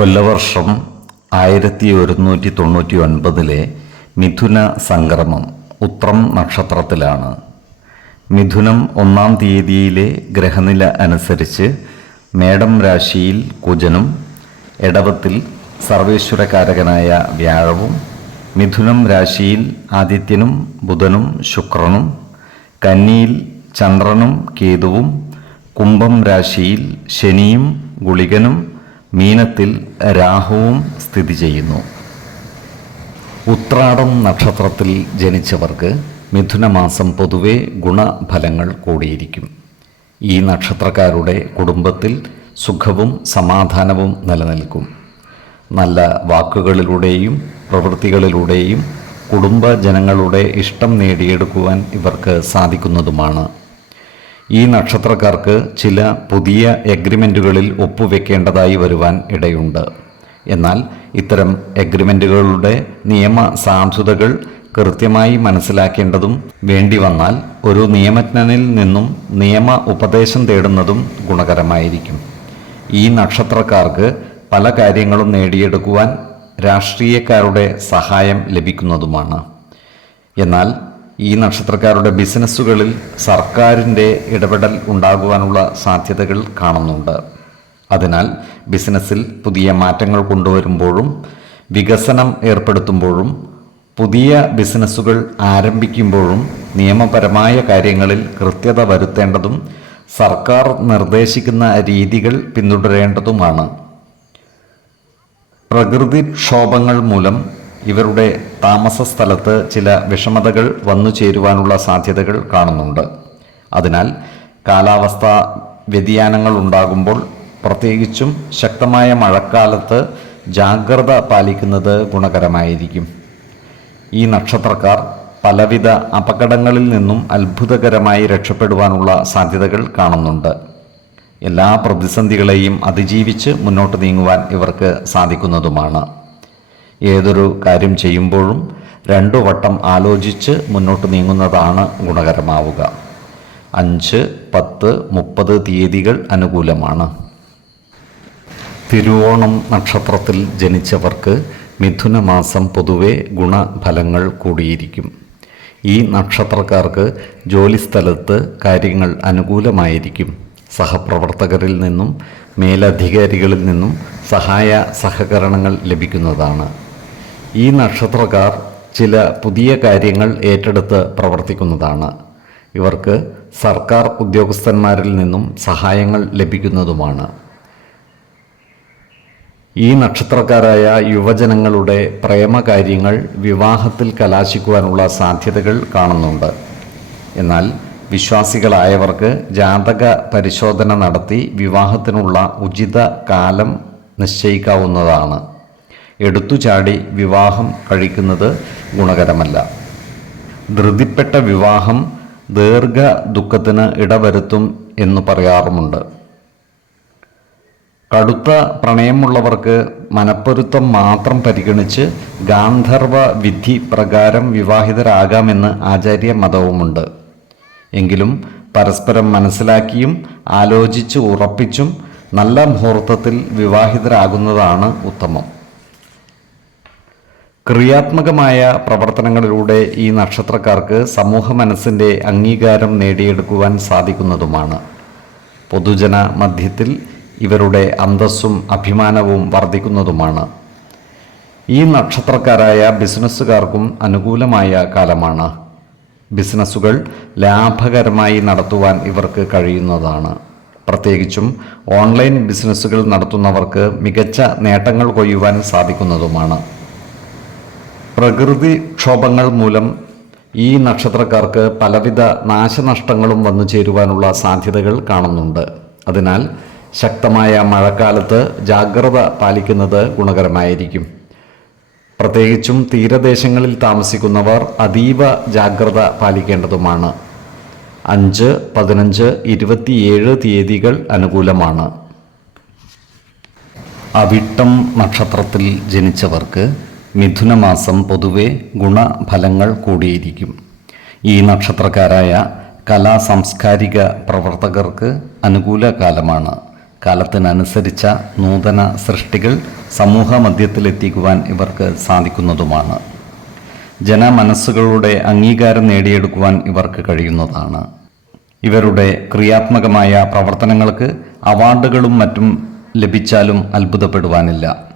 കൊല്ലവർഷം ആയിരത്തി ഒരുന്നൂറ്റി തൊണ്ണൂറ്റി ഒൻപതിലെ മിഥുന സംക്രമം ഉത്രം നക്ഷത്രത്തിലാണ്. മിഥുനം ഒന്നാം തീയതിയിലെ ഗ്രഹനില അനുസരിച്ച് മേടം രാശിയിൽ കുജനും എടവത്തിൽ സർവേശ്വരകാരകനായ വ്യാഴവും മിഥുനം രാശിയിൽ ആദിത്യനും ബുധനും ശുക്രനും കന്നിയിൽ ചന്ദ്രനും കേതുവും കുംഭം രാശിയിൽ ശനിയും ഗുളികനും മീനത്തിൽ രാഹുവും സ്ഥിതി ചെയ്യുന്നു. ഉത്രാടം നക്ഷത്രത്തിൽ ജനിച്ചവർക്ക് മിഥുനമാസം പൊതുവെ ഗുണഫലങ്ങൾ കൂടിയിരിക്കും. ഈ നക്ഷത്രക്കാരുടെ കുടുംബത്തിൽ സുഖവും സമാധാനവും നിലനിൽക്കും. നല്ല വാക്കുകളിലൂടെയും പ്രവൃത്തികളിലൂടെയും കുടുംബജനങ്ങളുടെ ഇഷ്ടം നേടിയെടുക്കുവാൻ ഇവർക്ക് സാധിക്കുന്നതുമാണ്. ഈ നക്ഷത്രക്കാർക്ക് ചില പുതിയ എഗ്രിമെന്റുകളിൽ ഒപ്പുവെക്കേണ്ടതായി വരുവാൻ ഇടയുണ്ട്. എന്നാൽ ഇത്തരം എഗ്രിമെന്റുകളുടെ നിയമ സാധുതകൾ കൃത്യമായി മനസ്സിലാക്കേണ്ടതും വേണ്ടി വന്നാൽ ഒരു നിയമജ്ഞനിൽ നിന്നും നിയമ ഉപദേശം തേടുന്നതും ഗുണകരമായിരിക്കും. ഈ നക്ഷത്രക്കാർക്ക് പല കാര്യങ്ങളും നേടിയെടുക്കുവാൻ രാഷ്ട്രീയക്കാരുടെ സഹായം ലഭിക്കുന്നതുമാണ്. എന്നാൽ ഈ നക്ഷത്രക്കാരുടെ ബിസിനസ്സുകളിൽ സർക്കാരിന്റെ ഇടപെടൽ ഉണ്ടാകുവാനുള്ള സാധ്യതകൾ കാണുന്നുണ്ട്. അതിനാൽ ബിസിനസ്സിൽ പുതിയ മാറ്റങ്ങൾ കൊണ്ടുവരുമ്പോഴും വികസനം ഏർപ്പെടുത്തുമ്പോഴും പുതിയ ബിസിനസ്സുകൾ ആരംഭിക്കുമ്പോഴും നിയമപരമായ കാര്യങ്ങളിൽ കൃത്യത വരുത്തേണ്ടതും സർക്കാർ നിർദ്ദേശിക്കുന്ന രീതികൾ പിന്തുടരേണ്ടതുമാണ്. പ്രകൃതിക്ഷോഭങ്ങൾ മൂലം ഇവരുടെ താമസ സ്ഥലത്ത് ചില വിഷമതകൾ വന്നു ചേരുവാനുള്ള സാധ്യതകൾ കാണുന്നുണ്ട്. അതിനാൽ കാലാവസ്ഥ വ്യതിയാനങ്ങൾ ഉണ്ടാകുമ്പോൾ പ്രത്യേകിച്ചും ശക്തമായ മഴക്കാലത്ത് ജാഗ്രത പാലിക്കുന്നത് ഗുണകരമായിരിക്കും. ഈ നക്ഷത്രക്കാർ പലവിധ അപകടങ്ങളിൽ നിന്നും അത്ഭുതകരമായി രക്ഷപ്പെടുവാനുള്ള സാധ്യതകൾ കാണുന്നുണ്ട്. എല്ലാ പ്രതിസന്ധികളെയും അതിജീവിച്ച് മുന്നോട്ട് നീങ്ങുവാൻ ഇവർക്ക് സാധിക്കുന്നതുമാണ്. ഏതൊരു കാര്യം ചെയ്യുമ്പോഴും രണ്ടു വട്ടം ആലോചിച്ച് മുന്നോട്ട് നീങ്ങുന്നതാണ് ഗുണകരമാവുക. അഞ്ച് പത്ത് മുപ്പത് തീയതികൾ അനുകൂലമാണ്. തിരുവോണം നക്ഷത്രത്തിൽ ജനിച്ചവർക്ക് മിഥുന മാസം പൊതുവെ ഗുണഫലങ്ങൾ കൂടിയിരിക്കും. ഈ നക്ഷത്രക്കാർക്ക് ജോലിസ്ഥലത്ത് കാര്യങ്ങൾ അനുകൂലമായിരിക്കും. സഹപ്രവർത്തകരിൽ നിന്നും മേലധികാരികളിൽ നിന്നും സഹായ സഹകരണങ്ങൾ ലഭിക്കുന്നതാണ്. ഈ നക്ഷത്രക്കാർ ചില പുതിയ കാര്യങ്ങൾ ഏറ്റെടുത്ത് പ്രവർത്തിക്കുന്നതാണ്. ഇവർക്ക് സർക്കാർ ഉദ്യോഗസ്ഥന്മാരിൽ നിന്നും സഹായങ്ങൾ ലഭിക്കുന്നതുമാണ്. ഈ നക്ഷത്രക്കാരായ യുവജനങ്ങളുടെ പ്രേമകാര്യങ്ങൾ വിവാഹത്തിൽ കലാശിക്കുവാനുള്ള സാധ്യതകൾ കാണുന്നുണ്ട്. എന്നാൽ വിശ്വാസികളായവർക്ക് ജാതക പരിശോധന നടത്തി വിവാഹത്തിനുള്ള ഉചിത കാലം നിശ്ചയിക്കാവുന്നതാണ്. എടുത്തുചാടി വിവാഹം കഴിക്കുന്നത് ഗുണകരമല്ല. ധൃതിപ്പെട്ട വിവാഹം ദീർഘ ദുഃഖത്തിന് ഇടവരുത്തും എന്ന് പറയാറുമുണ്ട്. കടുത്ത പ്രണയമുള്ളവർക്ക് മനപ്പൊരുത്തം മാത്രം പരിഗണിച്ച് ഗാന്ധർവ വിധി പ്രകാരം വിവാഹിതരാകാമെന്ന് ആചാര്യ മതവുമുണ്ട് എങ്കിലും പരസ്പരം മനസ്സിലാക്കിയും ആലോചിച്ച് ഉറപ്പിച്ചും നല്ല മുഹൂർത്തത്തിൽ വിവാഹിതരാകുന്നതാണ് ഉത്തമം. ക്രിയാത്മകമായ പ്രവർത്തനങ്ങളിലൂടെ ഈ നക്ഷത്രക്കാർക്ക് സമൂഹ മനസ്സിന്റെ അംഗീകാരം നേടിയെടുക്കുവാൻ സാധിക്കുന്നതുമാണ്. പൊതുജന മധ്യത്തിൽ ഇവരുടെ അന്തസ്സും അഭിമാനവും വർദ്ധിക്കുന്നതുമാണ്. ഈ നക്ഷത്രക്കാരായ ബിസിനസ്സുകാർക്കും അനുകൂലമായ കാലമാണ്. ബിസിനസ്സുകൾ ലാഭകരമായി നടത്തുവാൻ ഇവർക്ക് കഴിയുന്നതാണ്. പ്രത്യേകിച്ചും ഓൺലൈൻ ബിസിനസ്സുകൾ നടത്തുന്നവർക്ക് മികച്ച നേട്ടങ്ങൾ കൊയ്യുവാൻ സാധിക്കുന്നതുമാണ്. പ്രകൃതിക്ഷോഭങ്ങൾ മൂലം ഈ നക്ഷത്രക്കാർക്ക് പലവിധ നാശനഷ്ടങ്ങളും വന്നു ചേരുവാനുള്ള സാധ്യതകൾ കാണുന്നുണ്ട്. അതിനാൽ ശക്തമായ മഴക്കാലത്ത് ജാഗ്രത പാലിക്കുന്നത് ഗുണകരമായിരിക്കും. പ്രത്യേകിച്ചും തീരദേശങ്ങളിൽ താമസിക്കുന്നവർ അതീവ ജാഗ്രത പാലിക്കേണ്ടതുമാണ്. അഞ്ച് പതിനഞ്ച് ഇരുപത്തിയേഴ് തീയതികൾ അനുകൂലമാണ്. അവിട്ടം നക്ഷത്രത്തിൽ ജനിച്ചവർക്ക് മിഥുനമാസം പൊതുവെ ഗുണഫലങ്ങൾ കൂടിയിരിക്കും. ഈ നക്ഷത്രക്കാരായ കലാ സാംസ്കാരിക പ്രവർത്തകർക്ക് അനുകൂല കാലമാണ്. കാലത്തിനനുസരിച്ച നൂതന സൃഷ്ടികൾ സമൂഹ മധ്യത്തിലെത്തിക്കുവാൻ ഇവർക്ക് സാധിക്കുന്നതുമാണ്. ജനമനസ്സുകളുടെ അംഗീകാരം നേടിയെടുക്കുവാൻ ഇവർക്ക് കഴിയുന്നതാണ്. ഇവരുടെ ക്രിയാത്മകമായ പ്രവർത്തനങ്ങൾക്ക് അവാർഡുകളും മറ്റും ലഭിച്ചാലും അത്ഭുതപ്പെടുവാനില്ല.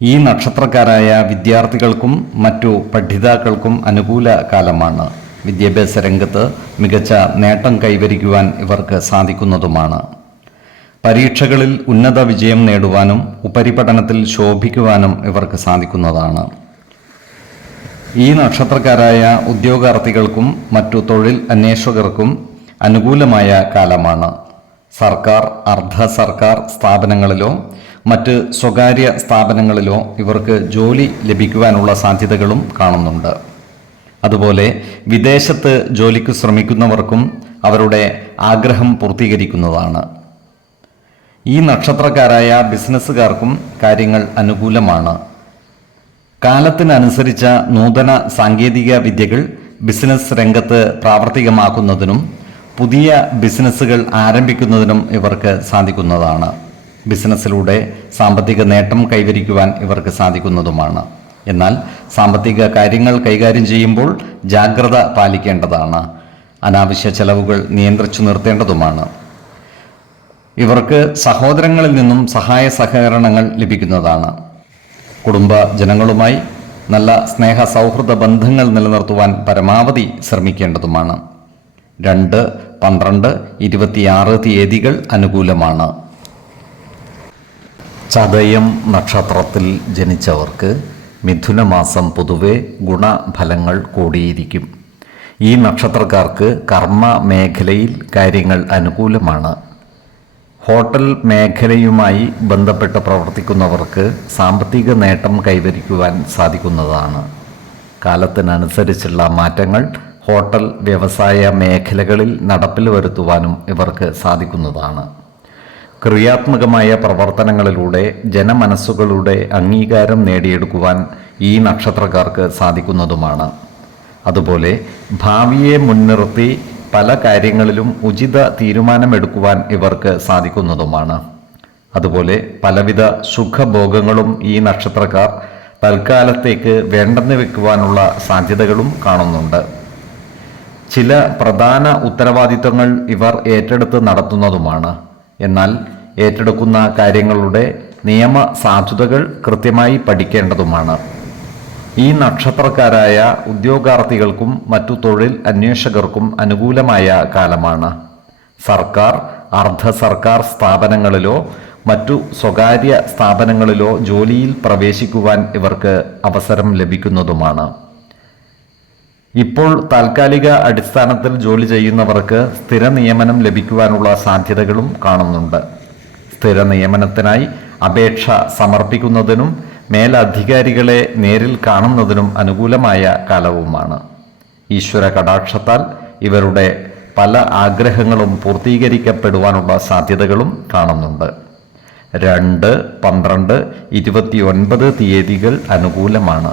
ഈ നക്ഷത്രക്കാരായ വിദ്യാർത്ഥികൾക്കും മറ്റു പഠിതാക്കൾക്കും അനുകൂല കാലമാണ്. വിദ്യാഭ്യാസ രംഗത്ത് മികച്ച നേട്ടം കൈവരിക്കുവാൻ ഇവർക്ക് സാധിക്കുന്നതുമാണ്. പരീക്ഷകളിൽ ഉന്നത വിജയം നേടുവാനും ഉപരിപഠനത്തിൽ ശോഭിക്കുവാനും ഇവർക്ക് സാധിക്കുന്നതാണ്. ഈ നക്ഷത്രക്കാരായ ഉദ്യോഗാർത്ഥികൾക്കും മറ്റു തൊഴിൽ അന്വേഷകർക്കും അനുകൂലമായ കാലമാണ്. സർക്കാർ അർദ്ധ സർക്കാർ സ്ഥാപനങ്ങളിലോ മറ്റ് സ്വകാര്യ സ്ഥാപനങ്ങളിലോ ഇവർക്ക് ജോലി ലഭിക്കുവാനുള്ള സാധ്യതകളും കാണുന്നുണ്ട്. അതുപോലെ വിദേശത്ത് ജോലിക്ക് ശ്രമിക്കുന്നവർക്കും അവരുടെ ആഗ്രഹം പൂർത്തീകരിക്കുന്നതാണ്. ഈ നക്ഷത്രക്കാരായ ബിസിനസ്സുകാർക്കും കാര്യങ്ങൾ അനുകൂലമാണ്. കാലത്തിനനുസരിച്ച നൂതന സാങ്കേതിക വിദ്യകൾ ബിസിനസ് രംഗത്ത് പ്രാവർത്തികമാക്കുന്നതിനും പുതിയ ബിസിനസ്സുകൾ ആരംഭിക്കുന്നതിനും ഇവർക്ക് സാധിക്കുന്നതാണ്. ബിസിനസ്സിലൂടെ സാമ്പത്തിക നേട്ടം കൈവരിക്കുവാൻ ഇവർക്ക് സാധിക്കുന്നതുമാണ്. എന്നാൽ സാമ്പത്തിക കാര്യങ്ങൾ കൈകാര്യം ചെയ്യുമ്പോൾ ജാഗ്രത പാലിക്കേണ്ടതാണ്. അനാവശ്യ ചെലവുകൾ നിയന്ത്രിച്ചു നിർത്തേണ്ടതുമാണ്. ഇവർക്ക് സഹോദരങ്ങളിൽ നിന്നും സഹായ സഹകരണങ്ങൾ ലഭിക്കുന്നതാണ്. കുടുംബ ജനങ്ങളുമായി നല്ല സ്നേഹ സൗഹൃദ ബന്ധങ്ങൾ നിലനിർത്തുവാൻ പരമാവധി ശ്രമിക്കേണ്ടതുമാണ്. രണ്ട് പന്ത്രണ്ട് ഇരുപത്തിയാറ് തീയതികൾ അനുകൂലമാണ്. ചതയം നക്ഷത്രത്തിൽ ജനിച്ചവർക്ക് മിഥുനമാസം പൊതുവെ ഗുണഫലങ്ങൾ കൂടിയിരിക്കും. ഈ നക്ഷത്രക്കാർക്ക് കർമ്മ മേഖലയിൽ കാര്യങ്ങൾ അനുകൂലമാണ്. ഹോട്ടൽ മേഖലയുമായി ബന്ധപ്പെട്ട് പ്രവർത്തിക്കുന്നവർക്ക് സാമ്പത്തിക നേട്ടം കൈവരിക്കുവാൻ സാധിക്കുന്നതാണ്. കാലത്തിനനുസരിച്ചുള്ള മാറ്റങ്ങൾ ഹോട്ടൽ വ്യവസായ മേഖലകളിൽ നടപ്പിൽ വരുത്തുവാനും ഇവർക്ക് സാധിക്കുന്നതാണ്. ക്രിയാത്മകമായ പ്രവർത്തനങ്ങളിലൂടെ ജനമനസ്സുകളുടെ അംഗീകാരം നേടിയെടുക്കുവാൻ ഈ നക്ഷത്രക്കാർക്ക് സാധിക്കുന്നതുമാണ്. അതുപോലെ ഭാവിയെ മുൻനിർത്തി പല കാര്യങ്ങളിലും ഉചിത തീരുമാനമെടുക്കുവാൻ ഇവർക്ക് സാധിക്കുന്നതുമാണ്. അതുപോലെ പലവിധ സുഖഭോഗങ്ങളും ഈ നക്ഷത്രക്കാർ തൽക്കാലത്തേക്ക് വേണ്ടെന്ന് വെക്കുവാനുള്ള സാധ്യതകളും കാണുന്നുണ്ട്. ചില പ്രധാന ഉത്തരവാദിത്തങ്ങൾ ഇവർ ഏറ്റെടുത്ത് നടത്തുന്നതുമാണ്. എന്നാൽ ഏറ്റെടുക്കുന്ന കാര്യങ്ങളുടെ നിയമ സാധുതകൾ കൃത്യമായി പഠിക്കേണ്ടതുമാണ്. ഈ നക്ഷത്രക്കാരായ ഉദ്യോഗാർത്ഥികൾക്കും മറ്റു തൊഴിൽ അന്വേഷകർക്കും അനുകൂലമായ കാലമാണ്. സർക്കാർ അർദ്ധ സർക്കാർ സ്ഥാപനങ്ങളിലോ മറ്റു സ്വകാര്യ സ്ഥാപനങ്ങളിലോ ജോലിയിൽ പ്രവേശിക്കുവാൻ ഇവർക്ക് അവസരം ലഭിക്കുന്നതുമാണ്. ഇപ്പോൾ താൽക്കാലിക അടിസ്ഥാനത്തിൽ ജോലി ചെയ്യുന്നവർക്ക് സ്ഥിര നിയമനം ലഭിക്കുവാനുള്ള സാധ്യതകളും കാണുന്നുണ്ട്. സ്ഥിര നിയമനത്തിനായി അപേക്ഷ സമർപ്പിക്കുന്നതിനും മേലധികാരികളെ നേരിൽ കാണുന്നതിനും അനുകൂലമായ കാലവുമാണ്. ഈശ്വര കടാക്ഷത്താൽ ഇവരുടെ പല ആഗ്രഹങ്ങളും പൂർത്തീകരിക്കപ്പെടുവാനുള്ള സാധ്യതകളും കാണുന്നുണ്ട്. രണ്ട് പന്ത്രണ്ട് ഇരുപത്തിയൊൻപത് തീയതികൾ അനുകൂലമാണ്.